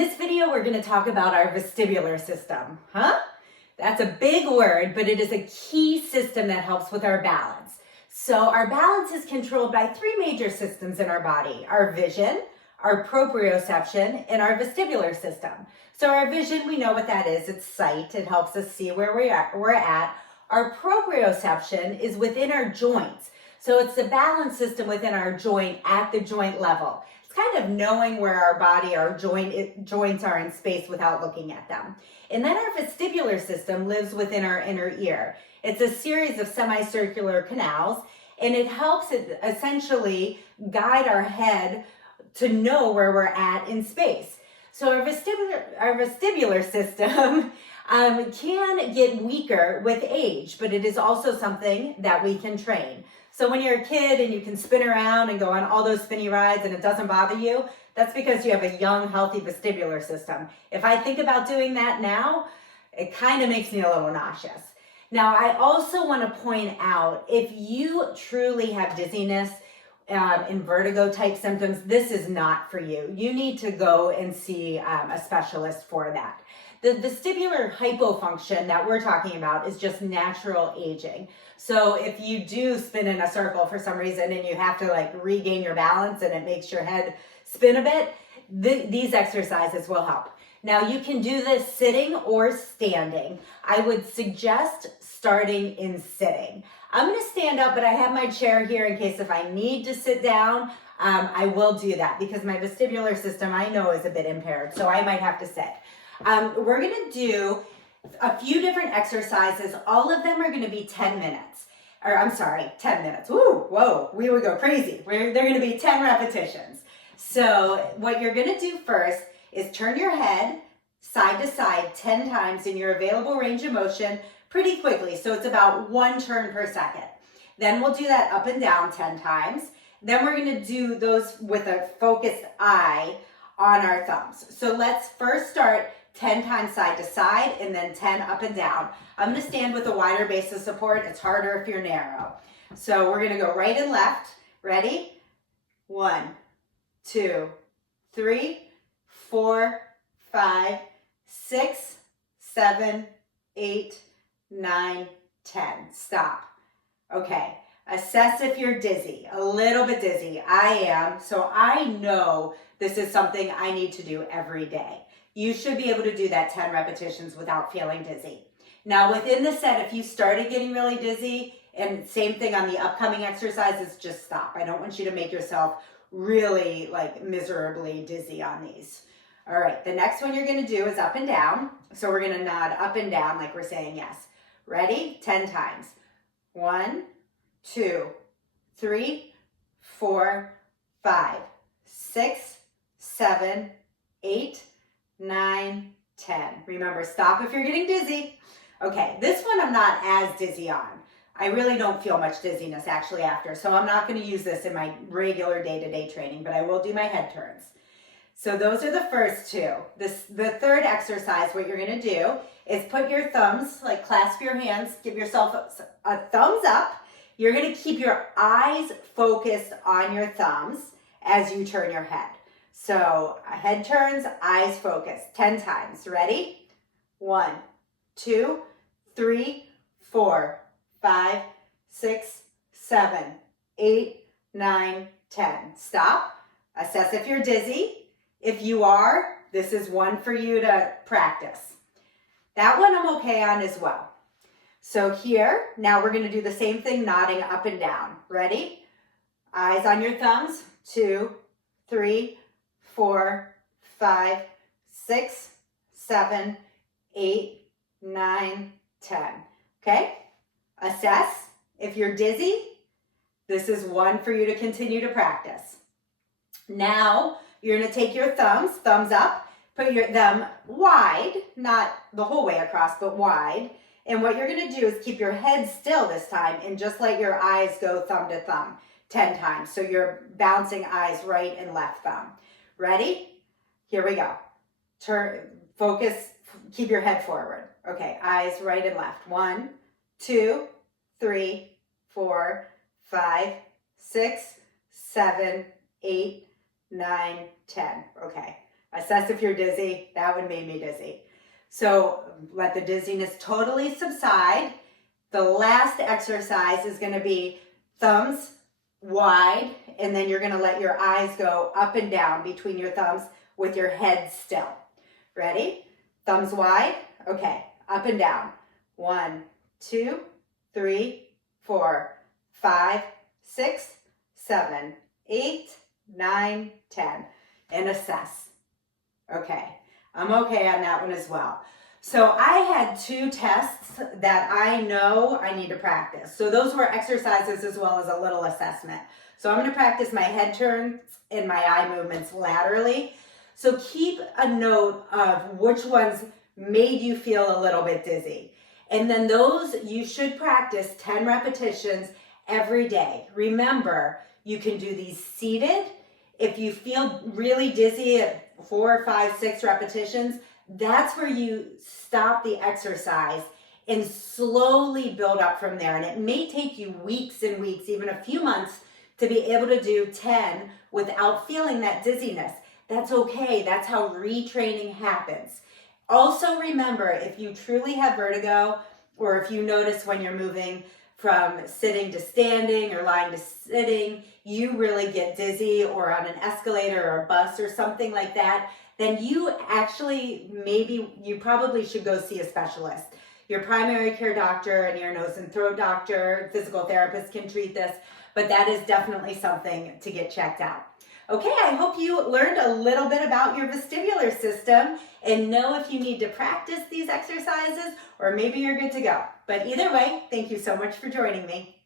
this video, we're going to talk about our vestibular system. That's a big word, but it is a key system that helps with our balance. So our balance is controlled by three major systems in our body: our vision, our proprioception, and our vestibular system. So our vision, we know what that is. It's sight. It helps us see where we're at. Our proprioception is within our joints. So it's the balance system within our joint at the joint level. It's kind of knowing where our body, our joints are in space without looking at them. And then our vestibular system lives within our inner ear. It's a series of semicircular canals, and it helps it essentially guide our head to know where we're at in space. So our vestibular system can get weaker with age, but it is also something that we can train. So when you're a kid and you can spin around and go on all those spinny rides and it doesn't bother you, that's because you have a young, healthy vestibular system. If I think about doing that now, it kind of makes me a little nauseous. Now, I also want to point out, if you truly have dizziness and vertigo type symptoms, this is not for you. You need to go and see a specialist for that. The vestibular hypofunction that we're talking about is just natural aging. So if you do spin in a circle for some reason and you have to regain your balance and it makes your head spin a bit, these exercises will help. Now you can do this sitting or standing. I would suggest starting in sitting. I'm going to stand up, but I have my chair here in case if I need to sit down, I will do that because my vestibular system I know is a bit impaired, so I might have to sit. We're going to do a few different exercises. All of them are going to be 10 minutes. 10 minutes. Whoa, we would go crazy. They're going to be 10 repetitions. So what you're going to do first is turn your head side to side 10 times in your available range of motion pretty quickly. So it's about one turn per second. Then we'll do that up and down 10 times. Then we're going to do those with a focused eye on our thumbs. So let's first start 10 times side to side and then 10 up and down. I'm going to stand with a wider base of support. It's harder if you're narrow. So we're going to go right and left. Ready? 1, 2, 3, 4, 5, 6, 7, 8, 9, 10. Stop. Okay. Assess if you're dizzy. A little bit dizzy. I am. So I know this is something I need to do every day. You should be able to do that 10 repetitions without feeling dizzy. Now within the set, if you started getting really dizzy, and same thing on the upcoming exercises, just stop. I don't want you to make yourself really miserably dizzy on these. All right, the next one you're going to do is up and down. So we're going to nod up and down like we're saying yes. Ready? 10 times. 1, 2, 3, 4, 5, 6, 7, 8, 9, 10. Remember, stop if you're getting dizzy. Okay, this one I'm not as dizzy on. I really don't feel much dizziness actually after, so I'm not going to use this in my regular day-to-day training, but I will do my head turns. So those are the first two. The third exercise, what you're going to do is put your thumbs, clasp your hands, give yourself a thumbs up. You're going to keep your eyes focused on your thumbs as you turn your head. So head turns, eyes focused, 10 times. Ready? 1, 2, 3, 4, 5, 6, 7, 8, 9, 10. Stop. Assess if you're dizzy. If you are, this is one for you to practice. That one I'm okay on as well. So here, now we're going to do the same thing, nodding up and down. Ready? Eyes on your thumbs. 2, 3, 4, 5, 6, 7, 8, 9, 10. Okay? Assess. If you're dizzy, this is one for you to continue to practice. Now, you're going to take your thumbs up, put them wide, not the whole way across, but wide. And what you're going to do is keep your head still this time and just let your eyes go thumb to thumb 10 times. So you're bouncing eyes right and left thumb. Ready? Here we go. Turn, focus, keep your head forward. Okay, eyes right and left. 1, 2, 3, 4, 5, 6, 7, 8, 9, 10. Okay. Assess if you're dizzy. That one made me dizzy. So let the dizziness totally subside. The last exercise is going to be thumbs wide, and then you're going to let your eyes go up and down between your thumbs with your head still. Ready? Thumbs wide. Okay, up and down. 1, 2, 3, 4, 5, 6, 7, 8, 9, 10. And assess. Okay, I'm okay on that one as well. So I had 2 tests that I know I need to practice. So those were exercises as well as a little assessment. So I'm going to practice my head turns and my eye movements laterally. So keep a note of which ones made you feel a little bit dizzy. And then those you should practice 10 repetitions every day. Remember, you can do these seated. If you feel really dizzy at 4, 5, 6 repetitions, that's where you stop the exercise and slowly build up from there. And it may take you weeks and weeks, even a few months, to be able to do 10 without feeling that dizziness. That's okay. That's how retraining happens. Also remember, if you truly have vertigo, or if you notice when you're moving from sitting to standing or lying to sitting, you really get dizzy, or on an escalator or a bus or something like that, then you probably should go see a specialist. Your primary care doctor and ear, nose, and throat doctor, physical therapist can treat this, but that is definitely something to get checked out. Okay, I hope you learned a little bit about your vestibular system and know if you need to practice these exercises, or maybe you're good to go. But either way, thank you so much for joining me.